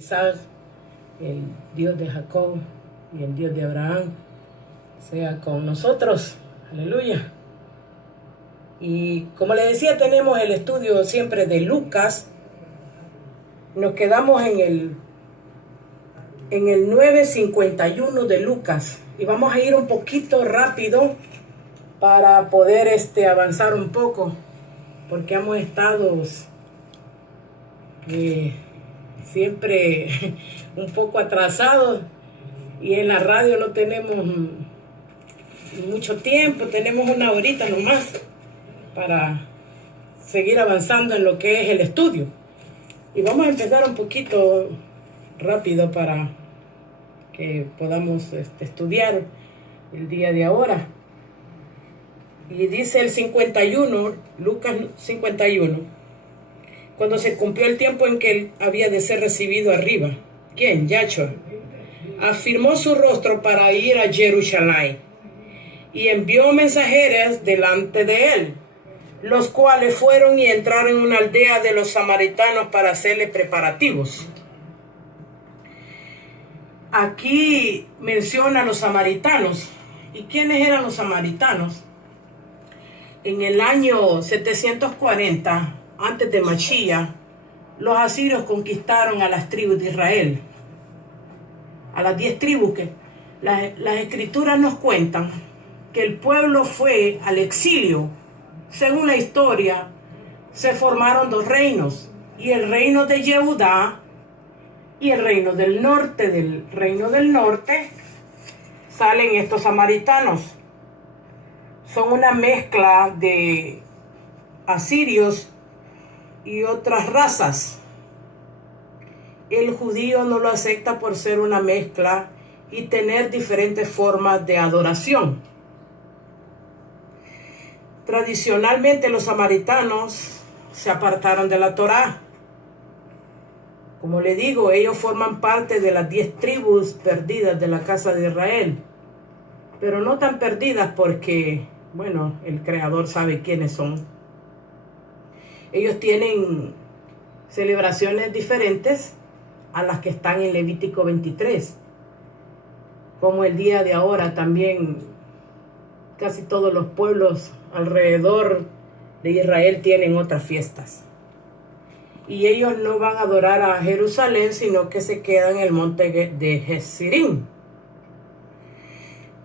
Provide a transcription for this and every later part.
Isaac, el Dios de Jacob y el Dios de Abraham sea con nosotros. Aleluya. Y como les decía, tenemos el estudio siempre de Lucas. Nos quedamos en el 9:51 de Lucas. Y vamos a ir un poquito rápido para poder avanzar un poco, porque hemos estado siempre un poco atrasados y en la radio no tenemos mucho tiempo, tenemos una horita nomás para seguir avanzando en lo que es el estudio. Y vamos a empezar un poquito rápido para que podamos estudiar el día de ahora. Y dice el 51, Lucas 51, cuando se cumplió el tiempo en que él había de ser recibido arriba. ¿Quién? Yahshua. Afirmó su rostro para ir a Jerusalén y envió mensajeros delante de él, los cuales fueron y entraron en una aldea de los samaritanos para hacerle preparativos. Aquí menciona a los samaritanos. ¿Y quiénes eran los samaritanos? En el año 740, antes de Mashiach, los asirios conquistaron a las tribus de Israel, a las 10 tribus que las escrituras nos cuentan que el pueblo fue al exilio. Según la historia, se formaron dos reinos, y el reino de Yehudá y el reino del norte. Del reino del norte salen estos samaritanos. Son una mezcla de asirios y otras razas. El judío no lo acepta por ser una mezcla y tener diferentes formas de adoración. Tradicionalmente los samaritanos se apartaron de la Torá. Como le digo, ellos forman parte de las 10 tribus perdidas de la casa de Israel. Pero no tan perdidas porque, bueno, el Creador sabe quiénes son. Ellos tienen celebraciones diferentes a las que están en Levítico 23. Como el día de ahora también casi todos los pueblos alrededor de Israel tienen otras fiestas. Y ellos no van a adorar a Jerusalén, sino que se quedan en el monte de Gerizim,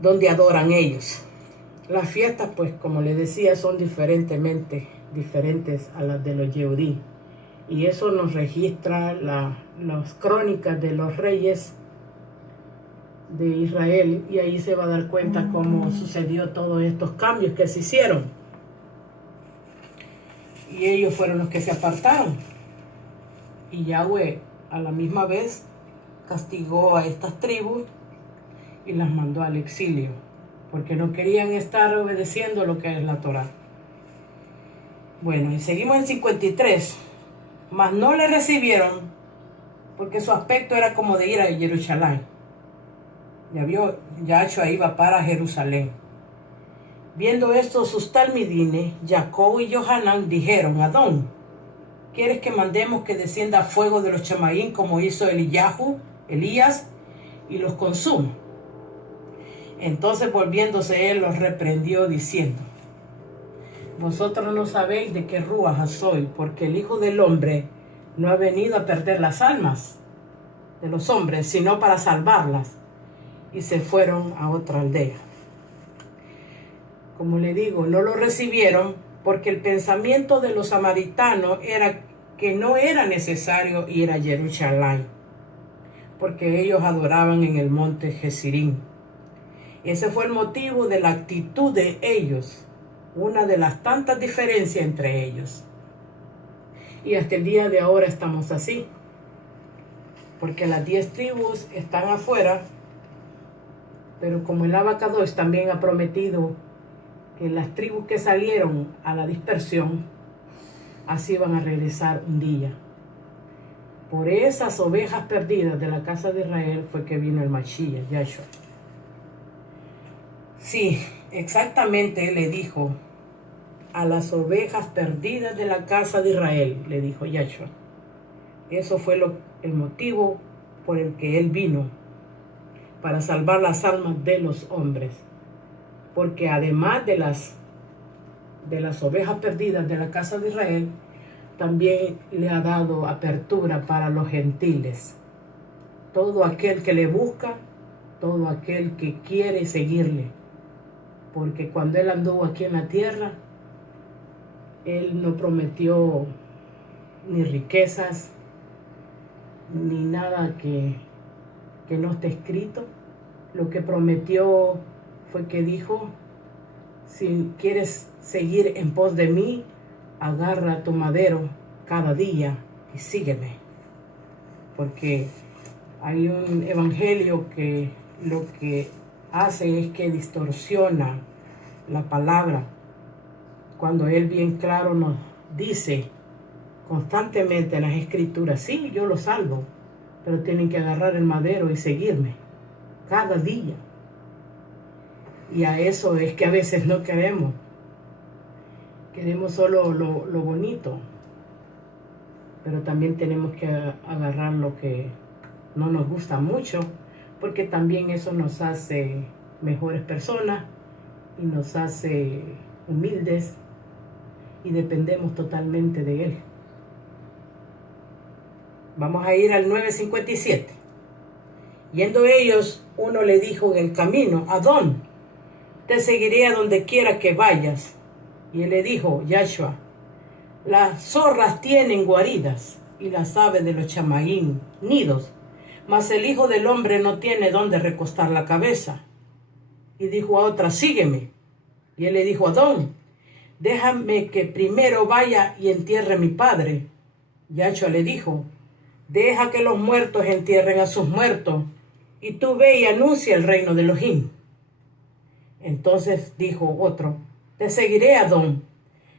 donde adoran ellos. Las fiestas, pues como les decía, son diferentes a las de los Yehudí. Y eso nos registra las crónicas de los reyes de Israel, y ahí se va a dar cuenta cómo sucedió todos estos cambios que se hicieron. Y ellos fueron los que se apartaron. Y Yahweh a la misma vez castigó a estas tribus y las mandó al exilio, porque no querían estar obedeciendo lo que es la Torá. Bueno, y seguimos en 53. Mas no le recibieron, porque su aspecto era como de ir a Jerusalén. Ya vio, Yahshua iba para Jerusalén. Viendo esto, sus talmidines, Jacob y Johanán, dijeron: Adón, ¿quieres que mandemos que descienda fuego de los chamaín como hizo Elías, y los consuma? Entonces, volviéndose él, los reprendió diciendo: Vosotros no sabéis de qué ruaja soy, porque el Hijo del Hombre no ha venido a perder las almas de los hombres, sino para salvarlas. Y se fueron a otra aldea. Como le digo, no lo recibieron porque el pensamiento de los samaritanos era que no era necesario ir a Jerusalén, porque ellos adoraban en el monte Gerizim. Ese fue el motivo de la actitud de ellos, una de las tantas diferencias entre ellos. Y hasta el día de ahora estamos así, porque las 10 tribus están afuera, pero como el Abacadosh también ha prometido que las tribus que salieron a la dispersión, así van a regresar un día. Por esas ovejas perdidas de la casa de Israel fue que vino el Mashiach, Yahshua. Sí, exactamente le dijo: a las ovejas perdidas de la casa de Israel, le dijo Yahshua. Eso fue el motivo por el que Él vino, para salvar las almas de los hombres. Porque además de las ovejas perdidas de la casa de Israel, también le ha dado apertura para los gentiles. Todo aquel que le busca, todo aquel que quiere seguirle. Porque cuando Él anduvo aquí en la tierra, Él no prometió ni riquezas, ni nada que no esté escrito. Lo que prometió fue que dijo: si quieres seguir en pos de mí, agarra tu madero cada día y sígueme. Porque hay un evangelio que lo que hace es que distorsiona la palabra, cuando Él bien claro nos dice constantemente en las escrituras: sí, yo los salvo, pero tienen que agarrar el madero y seguirme cada día. Y a eso es que a veces no queremos. Queremos solo lo bonito, pero también tenemos que agarrar lo que no nos gusta mucho, porque también eso nos hace mejores personas y nos hace humildes y dependemos totalmente de Él. Vamos a ir al 9:57. Yendo ellos, uno le dijo en el camino: Adón, te seguiré a donde quiera que vayas. Y él le dijo: Yahshua, las zorras tienen guaridas y las aves de los chamaín nidos, mas el Hijo del Hombre no tiene donde recostar la cabeza. Y dijo a otra: sígueme. Y él le dijo: Adón, déjame que primero vaya y entierre a mi padre. Yahshua le dijo: deja que los muertos entierren a sus muertos, y tú ve y anuncia el reino de Elohim. Entonces dijo otro: te seguiré, Adón,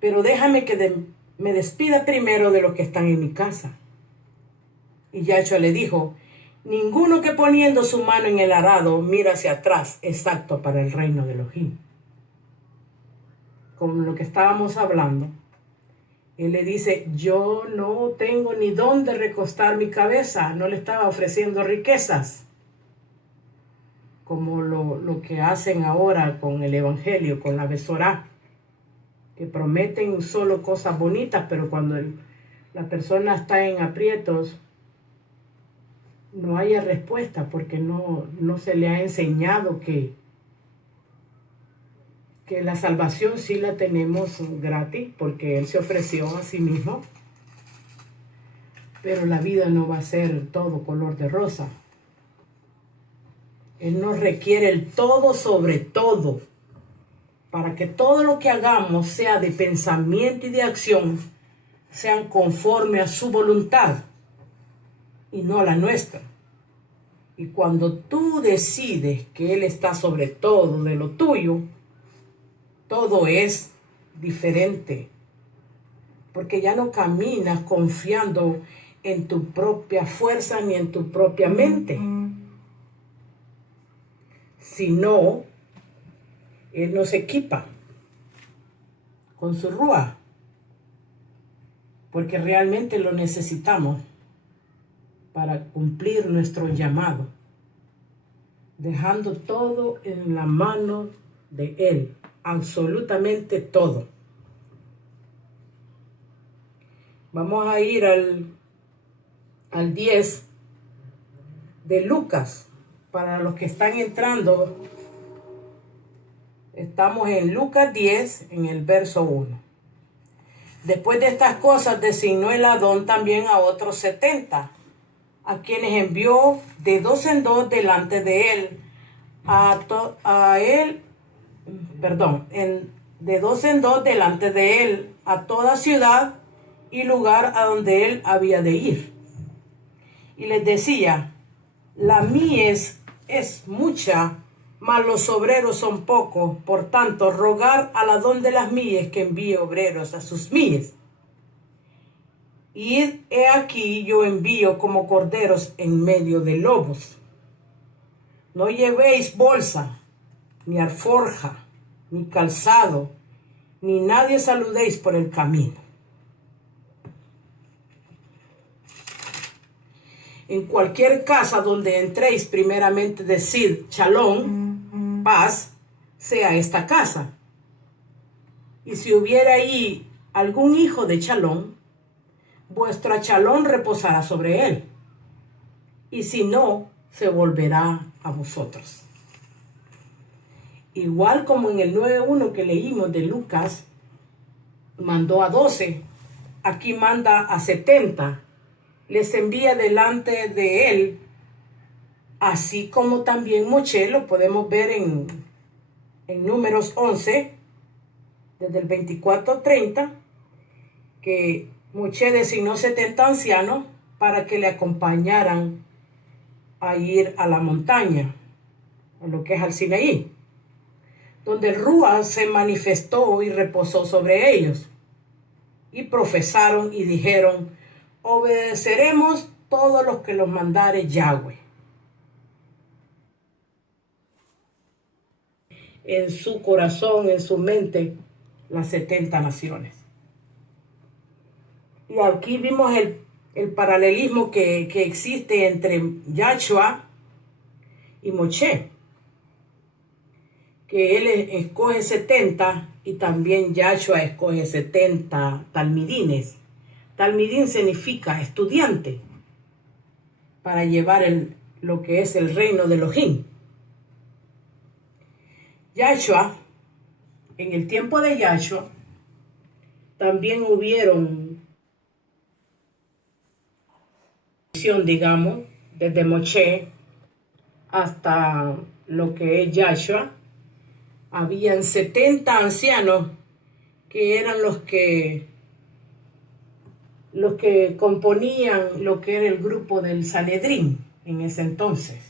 pero déjame que me despida primero de los que están en mi casa. Y Yahshua le dijo: ninguno que poniendo su mano en el arado mira hacia atrás es apto para el reino de Elohim. Como lo que estábamos hablando, Él le dice: yo no tengo ni dónde recostar mi cabeza. No le estaba ofreciendo riquezas, como lo que hacen ahora con el evangelio, con la Besorá, que prometen solo cosas bonitas, pero cuando la persona está en aprietos, no haya respuesta, porque no se le ha enseñado que la salvación sí la tenemos gratis, porque Él se ofreció a sí mismo, pero la vida no va a ser todo color de rosa. Él nos requiere el todo sobre todo, para que todo lo que hagamos, sea de pensamiento y de acción, sean conforme a su voluntad y no a la nuestra. Y cuando tú decides que Él está sobre todo de lo tuyo, todo es diferente, porque ya no caminas confiando en tu propia fuerza ni en tu propia mente, sino Él nos equipa con su rúa, porque realmente lo necesitamos para cumplir nuestro llamado, dejando todo en la mano de Él, absolutamente todo. Vamos a ir al 10 de Lucas. Para los que están entrando, estamos en Lucas 10, en el verso 1. Después de estas cosas designó el Adón también a otros 70, a quienes envió de dos en dos delante de él, de dos en dos delante de él, a toda ciudad y lugar a donde él había de ir. Y les decía: la mies es mucha, mas los obreros son pocos. Por tanto, rogar al Adón de las mies que envíe obreros a sus mies. Y he aquí yo envío como corderos en medio de lobos. No llevéis bolsa, ni alforja, ni calzado, ni nadie saludéis por el camino. En cualquier casa donde entréis, primeramente decid Shalom, paz, sea esta casa. Y si hubiera allí algún hijo de Shalom, vuestro Shalom reposará sobre él. Y si no, se volverá a vosotros. Igual como en el 9:1 que leímos de Lucas, mandó a 12, aquí manda a 70, les envía delante de él, así como también Moche, lo podemos ver en Números 11, desde el 24-30, que Moche designó 70 ancianos para que le acompañaran a ir a la montaña, a lo que es al Sinaí, donde el Rúa se manifestó y reposó sobre ellos. Y profesaron y dijeron, obedeceremos todos los que los mandare Yahweh. En su corazón, en su mente, las 70 naciones. Y aquí vimos el paralelismo que existe entre Yahshua y Moche, que él escoge 70 y también Yahshua escoge 70 talmidines. Talmidín significa estudiante, para llevar lo que es el reino de Elohim. Yahshua, en el tiempo de Yahshua, también hubieron, digamos, desde Moche hasta lo que es Yahshua, habían 70 ancianos que eran los que componían lo que era el grupo del Sanedrín en ese entonces.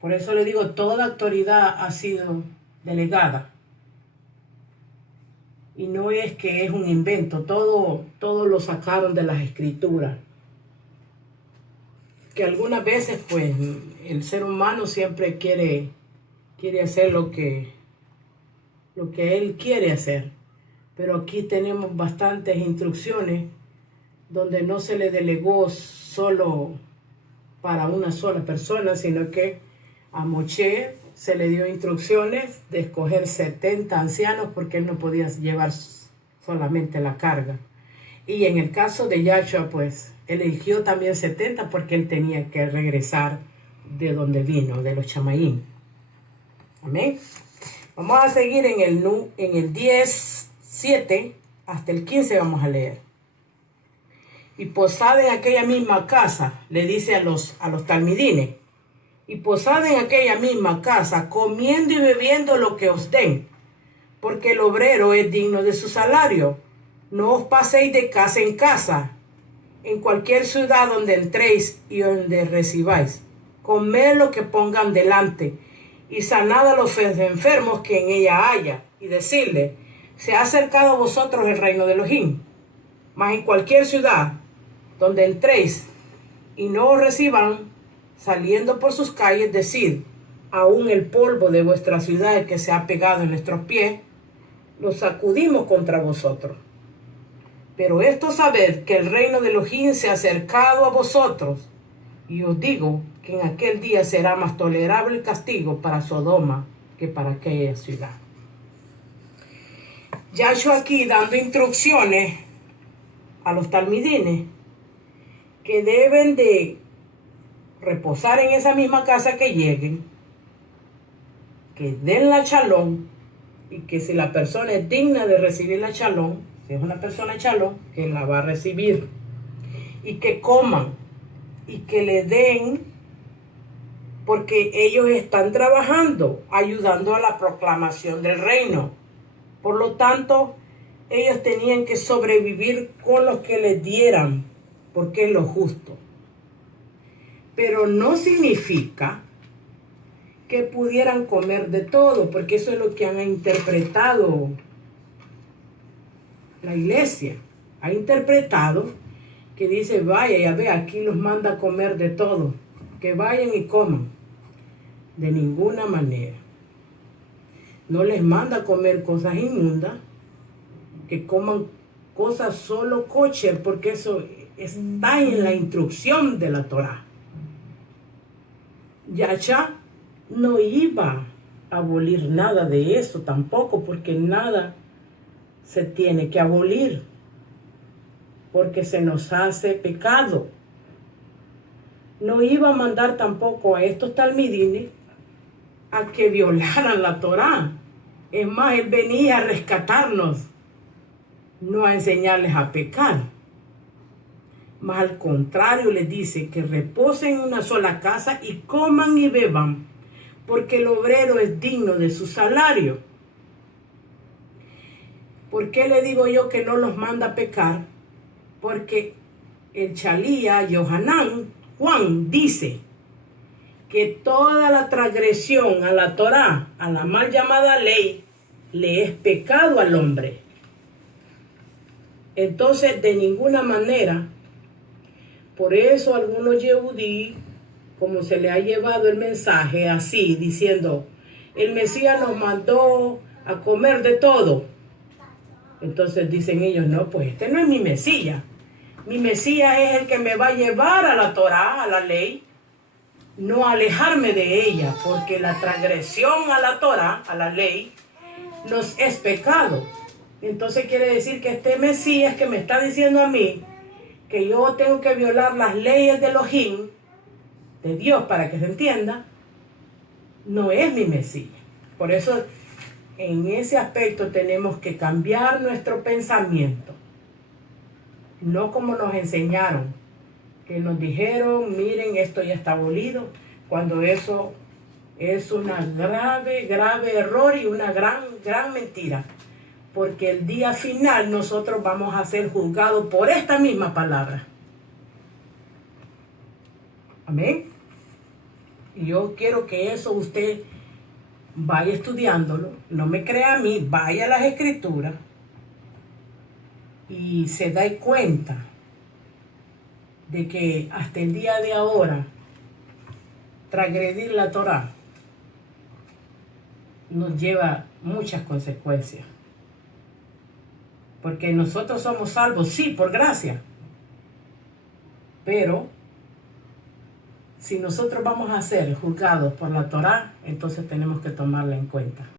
Por eso le digo, toda autoridad ha sido delegada. Y no es que es un invento, todo lo sacaron de las escrituras. Que algunas veces, pues, el ser humano siempre quiere hacer lo que él quiere hacer. Pero aquí tenemos bastantes instrucciones donde no se le delegó solo para una sola persona, sino que a Moche se le dio instrucciones de escoger 70 ancianos porque él no podía llevar solamente la carga. Y en el caso de Yahshua, pues, él eligió también 70 porque él tenía que regresar de donde vino, de los Chamaín. Amén. Vamos a seguir en el 10:7 hasta el 15 vamos a leer. Y posad en aquella misma casa, le dice a los talmidines, y posad en aquella misma casa, comiendo y bebiendo lo que os den, porque el obrero es digno de su salario. No os paséis de casa en casa, en cualquier ciudad donde entréis y donde recibáis. Comed lo que pongan delante, y sanad a los enfermos que en ella haya, y decirle, se ha acercado a vosotros el reino de Elohim. Mas en cualquier ciudad donde entréis y no os reciban, saliendo por sus calles, decid, aún el polvo de vuestra ciudad que se ha pegado en nuestros pies, lo sacudimos contra vosotros. Pero esto sabed que el reino de Elohim se ha acercado a vosotros, y os digo que en aquel día será más tolerable el castigo para Sodoma que para aquella ciudad. Yahshua aquí dando instrucciones a los talmidines que deben de reposar en esa misma casa que lleguen, que den la shalom, y que si la persona es digna de recibir la shalom, si es una persona shalom, que la va a recibir, y que coman, y que le den, porque ellos están trabajando, ayudando a la proclamación del reino. Por lo tanto, ellos tenían que sobrevivir con lo que les dieran, porque es lo justo. Pero no significa que pudieran comer de todo, porque eso es lo que han interpretado la iglesia. Ha interpretado que dice, vaya, ya ve, aquí los manda a comer de todo, que vayan y coman. De ninguna manera. No les manda a comer cosas inmundas, que coman cosas solo kosher, porque eso está en la instrucción de la Torá. Yahshua no iba a abolir nada de eso tampoco, porque nada se tiene que abolir, porque se nos hace pecado. No iba a mandar tampoco a estos talmidines a que violaran la Torá. Es más, Él venía a rescatarnos, no a enseñarles a pecar. Más al contrario, les dice que reposen en una sola casa y coman y beban, porque el obrero es digno de su salario. ¿Por qué le digo yo que no los manda a pecar? Porque el Chalía, Yohanan, Juan, dice que toda la transgresión a la Torá, a la mal llamada ley, le es pecado al hombre. Entonces, de ninguna manera, por eso algunos yehudí, como se le ha llevado el mensaje así, diciendo, el Mesías nos mandó a comer de todo. Entonces dicen ellos, no, pues este no es mi Mesías. Mi Mesías es el que me va a llevar a la Torá, a la ley, no alejarme de ella, porque la transgresión a la Torá, a la ley, nos es pecado. Entonces quiere decir que este Mesías que me está diciendo a mí que yo tengo que violar las leyes de Elohim, de Dios, para que se entienda, no es mi Mesías. Por eso en ese aspecto tenemos que cambiar nuestro pensamiento, no como nos enseñaron, que nos dijeron, miren, esto ya está abolido, cuando eso es una grave error y una gran mentira, porque el día final nosotros vamos a ser juzgados por esta misma palabra. Amén. Y yo quiero que eso usted vaya estudiándolo, no me crea a mí, vaya a las escrituras y se da cuenta de que hasta el día de ahora transgredir la Torá nos lleva muchas consecuencias. Porque nosotros somos salvos, sí, por gracia. Pero si nosotros vamos a ser juzgados por la Torá, entonces tenemos que tomarla en cuenta.